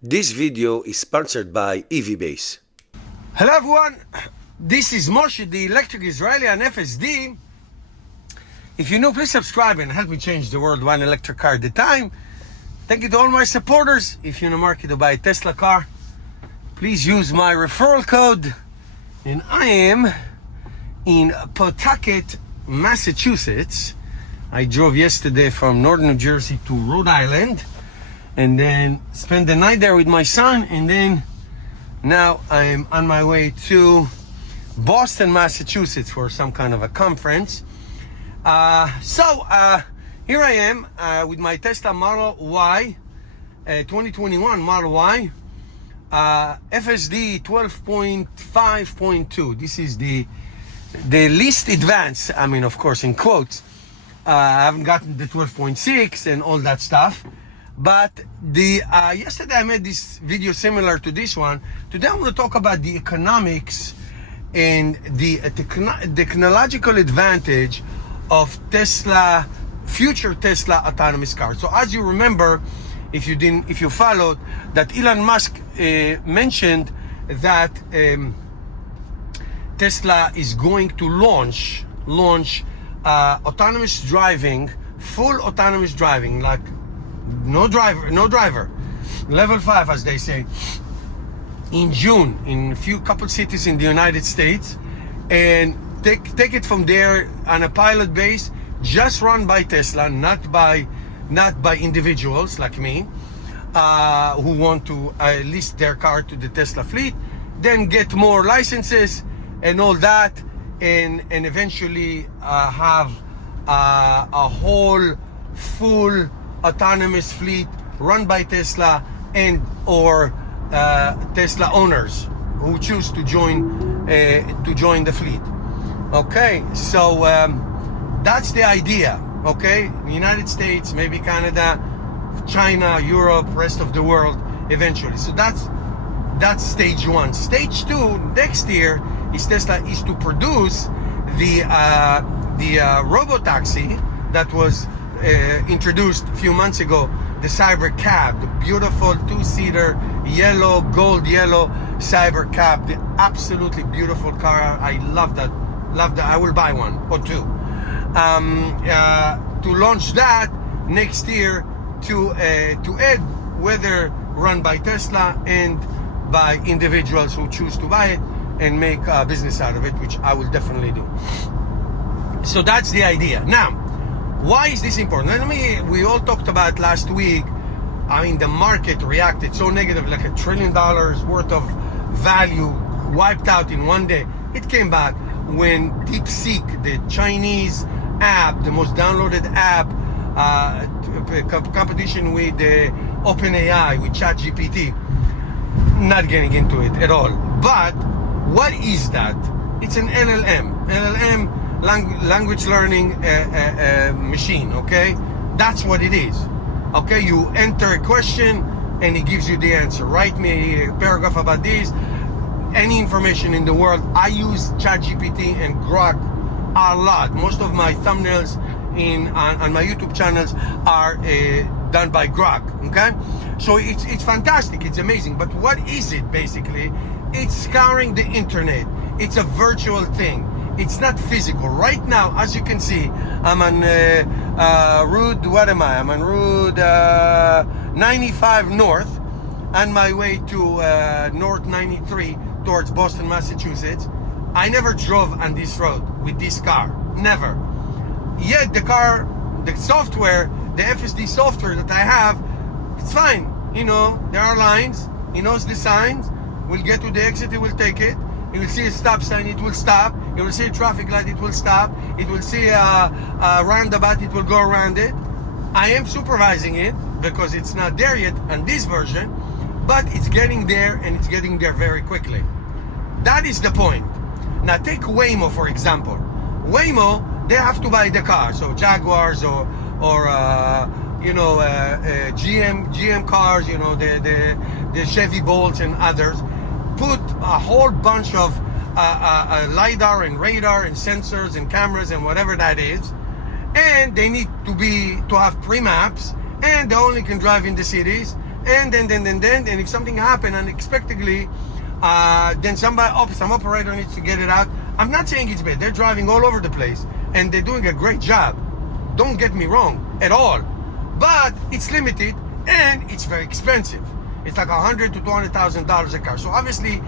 This video is sponsored by EVBase. Hello everyone, this is Moshe, the electric Israeli on FSD. If you're new, please subscribe and help me change the world one electric car at a time. Thank you to all my supporters. If you're in the market to buy a Tesla car, please use my referral code. And I am in Pawtucket, Massachusetts. I drove yesterday from northern New Jersey to Rhode Island and then spent the night there with my son, and then now I'm on my way to Boston, Massachusetts for some kind of a conference. So here I am with my Tesla Model Y, 2021 Model Y, FSD 12.5.2. This is the least advanced, I mean, of course, in quotes. I haven't gotten the 12.6 and all that stuff. But yesterday I made this video similar to this one. Today I'm going to talk about the economics and the technological advantage of future Tesla autonomous cars. So as you remember, if you followed, that Elon Musk mentioned that Tesla is going to launch autonomous driving, full autonomous driving, like no driver, level 5 as they say, in June in a couple cities in the United States, and take it from there on a pilot base, just run by Tesla, not by individuals like me who want to list their car to the Tesla fleet, then get more licenses and all that, and eventually have a whole full autonomous fleet run by Tesla and or Tesla owners who choose to join the fleet. Okay, so that's the idea. Okay, the United States, maybe Canada, China, Europe, rest of the world eventually. So that's stage one. Stage two next year is Tesla is to produce the robotaxi that was introduced a few months ago, the Cyber Cab, the beautiful two-seater gold yellow Cyber Cab, the absolutely beautiful car. I love that. I will buy one or two. To launch that next year to add, whether run by Tesla and by individuals who choose to buy it and make a business out of it, which I will definitely do. So that's the idea. Now, why is this important? We all talked about last week. I mean, the market reacted so negative, like $1 trillion worth of value wiped out in one day. It came back when DeepSeek, the Chinese app, the most downloaded app, competition with the OpenAI, with ChatGPT. Not getting into it at all. But what is that? It's an LLM. Language learning machine. Okay, that's what it is. Okay, you enter a question and it gives you the answer. Write me a paragraph about this, any information in the world. I use ChatGPT and Grok a lot. Most of my thumbnails on my YouTube channels are done by Grok. Okay, so it's fantastic, it's amazing. But what is it basically? It's scouring the internet. It's a virtual thing. It's not physical. Right now, as you can see, I'm on Route, what am I? I'm on Route 95 North, on my way to North 93 towards Boston, Massachusetts. I never drove on this road with this car. Never. Yet the car, the software, the FSD software that I have, it's fine. You know, there are lines. He knows the signs. We'll get to the exit, he will take it. You will see a stop sign, it will stop. You will see a traffic light, it will stop. It will see a roundabout, it will go around it. I am supervising it because it's not there yet on this version, but it's getting there, and it's getting there very quickly. That is the point. Now take Waymo, for example. Waymo, they have to buy the car. So Jaguars or GM cars, the Chevy Bolts and others, put a whole bunch of LiDAR and radar and sensors and cameras and whatever that is, and they need to have pre-maps, and they only can drive in the cities, and then if something happened unexpectedly, then some operator needs to get it out. I'm not saying it's bad. They're driving all over the place and they're doing a great job. Don't get me wrong at all. But it's limited and it's very expensive. It's like $100,000 to $200,000 a car. So obviously,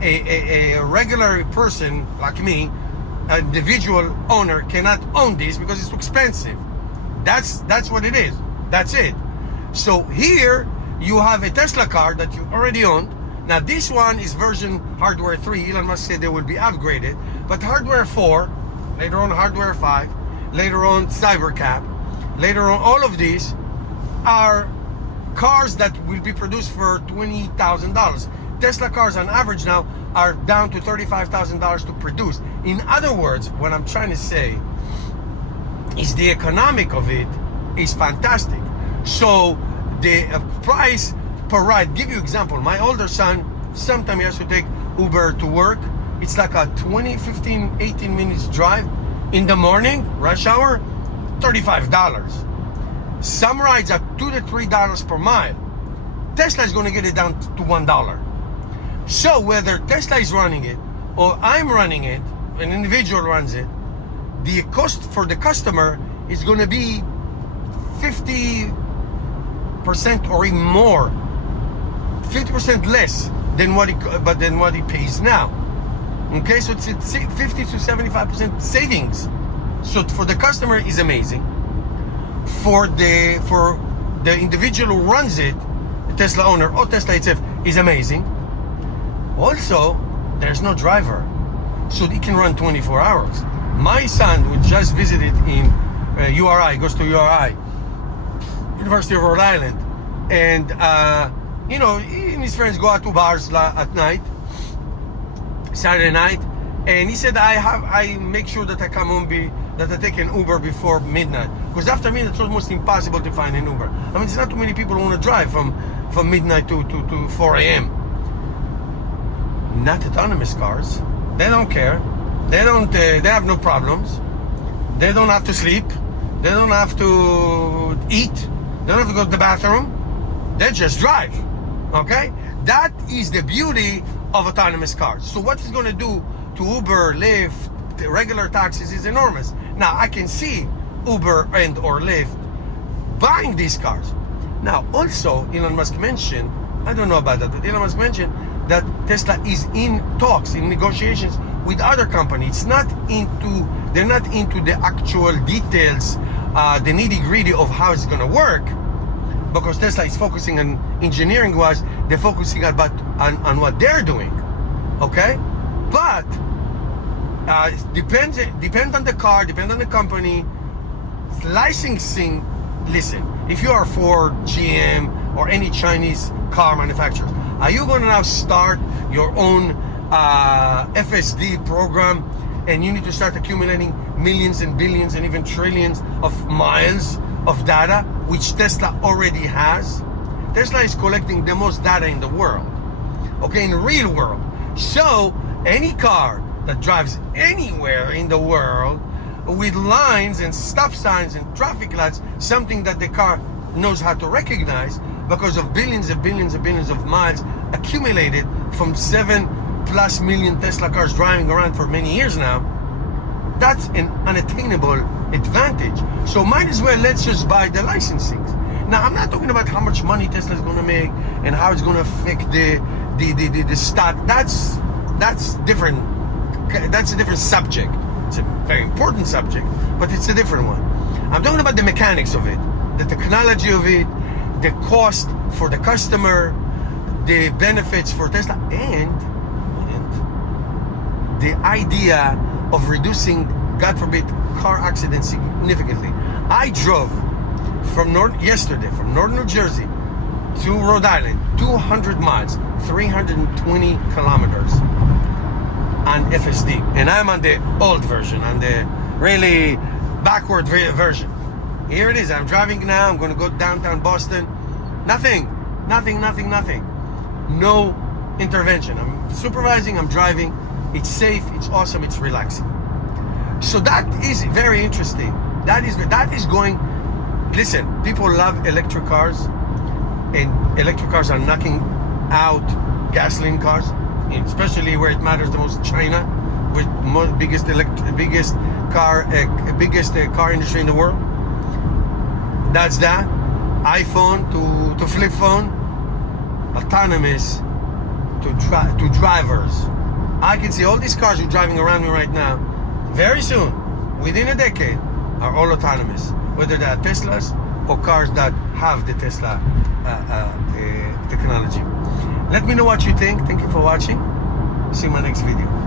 a regular person like me, an individual owner, cannot own this because it's too expensive. That's what it is. That's it. So here you have a Tesla car that you already owned. Now this one is version hardware 3. Elon Musk said they will be upgraded, but hardware 4, later on hardware 5, later on Cybercab, later on all of these are cars that will be produced for $20,000. Tesla cars on average now are down to $35,000 to produce. In other words, what I'm trying to say is the economic of it is fantastic. So the price per ride, give you example, my older son, sometimes he has to take Uber to work. It's like a 20, 15, 18 minutes drive in the morning, rush hour, $35. Some rides are $2 to $3 per mile. Tesla is going to get it down to $1. So whether Tesla is running it or I'm running it, an individual runs it, the cost for the customer is going to be 50% or even more, 50% less than what he pays now. Okay, so it's 50 to 75% savings. So for the customer is amazing. For the individual who runs it, the Tesla owner or Tesla itself, is amazing. Also, there's no driver, so he can run 24 hours. My son, who just visited in URI, goes to URI, University of Rhode Island, and he and his friends go out to bars at night, Saturday night, and he said I make sure that I come home that I take an Uber before midnight, because after midnight it's almost impossible to find an Uber. I mean, there's not too many people who want to drive from midnight to 4 a.m. Not autonomous cars. They don't care. They have no problems. They don't have to sleep. They don't have to eat. They don't have to go to the bathroom. They just drive. Okay? That is the beauty of autonomous cars. So what it's going to do to Uber, Lyft, the regular taxis is enormous. Now I can see Uber and or Lyft buying these cars. Now also Elon Musk mentioned, I don't know about that, but Elon Musk mentioned that Tesla is in talks, in negotiations with other companies. They're not into the actual details, the nitty-gritty of how it's gonna work, because Tesla is focusing on engineering wise, they're focusing on what they're doing. Okay? But depends on the car, depends on the company. Licensing, listen, if you are Ford, GM, or any Chinese car manufacturers, are you going to now start your own FSD program, and you need to start accumulating millions and billions and even trillions of miles of data, which Tesla already has? Tesla is collecting the most data in the world, okay, in the real world. So any car that drives anywhere in the world with lines and stop signs and traffic lights, something that the car knows how to recognize because of billions and billions and billions of miles accumulated from 7+ million Tesla cars driving around for many years now, that's an unattainable advantage. So might as well let's just buy the licensing. Now I'm not talking about how much money Tesla is going to make and how it's going to affect the stock. That's different. That's a different subject. It's a very important subject, but it's a different one. I'm talking about the mechanics of it, the technology of it, the cost for the customer, the benefits for Tesla, and the idea of reducing, God forbid, car accidents significantly. I drove from yesterday from Northern New Jersey to Rhode Island, 200 miles, 320 kilometers on FSD, and I'm on the old version, on the really backward version. Here it is. I'm driving now. I'm going to go downtown Boston. Nothing. No intervention. I'm supervising. I'm driving. It's safe. It's awesome. It's relaxing. So that is very interesting. That is going. Listen, people love electric cars. and electric cars are knocking out gasoline cars, especially where it matters the most, China, with biggest car industry in the world. That's that. iPhone to flip phone, autonomous to drivers. I can see all these cars you're driving around me right now, very soon, within a decade, are all autonomous, whether they're Teslas or cars that have the Tesla technology. Let me know what you think. Thank you for watching. See you in my next video.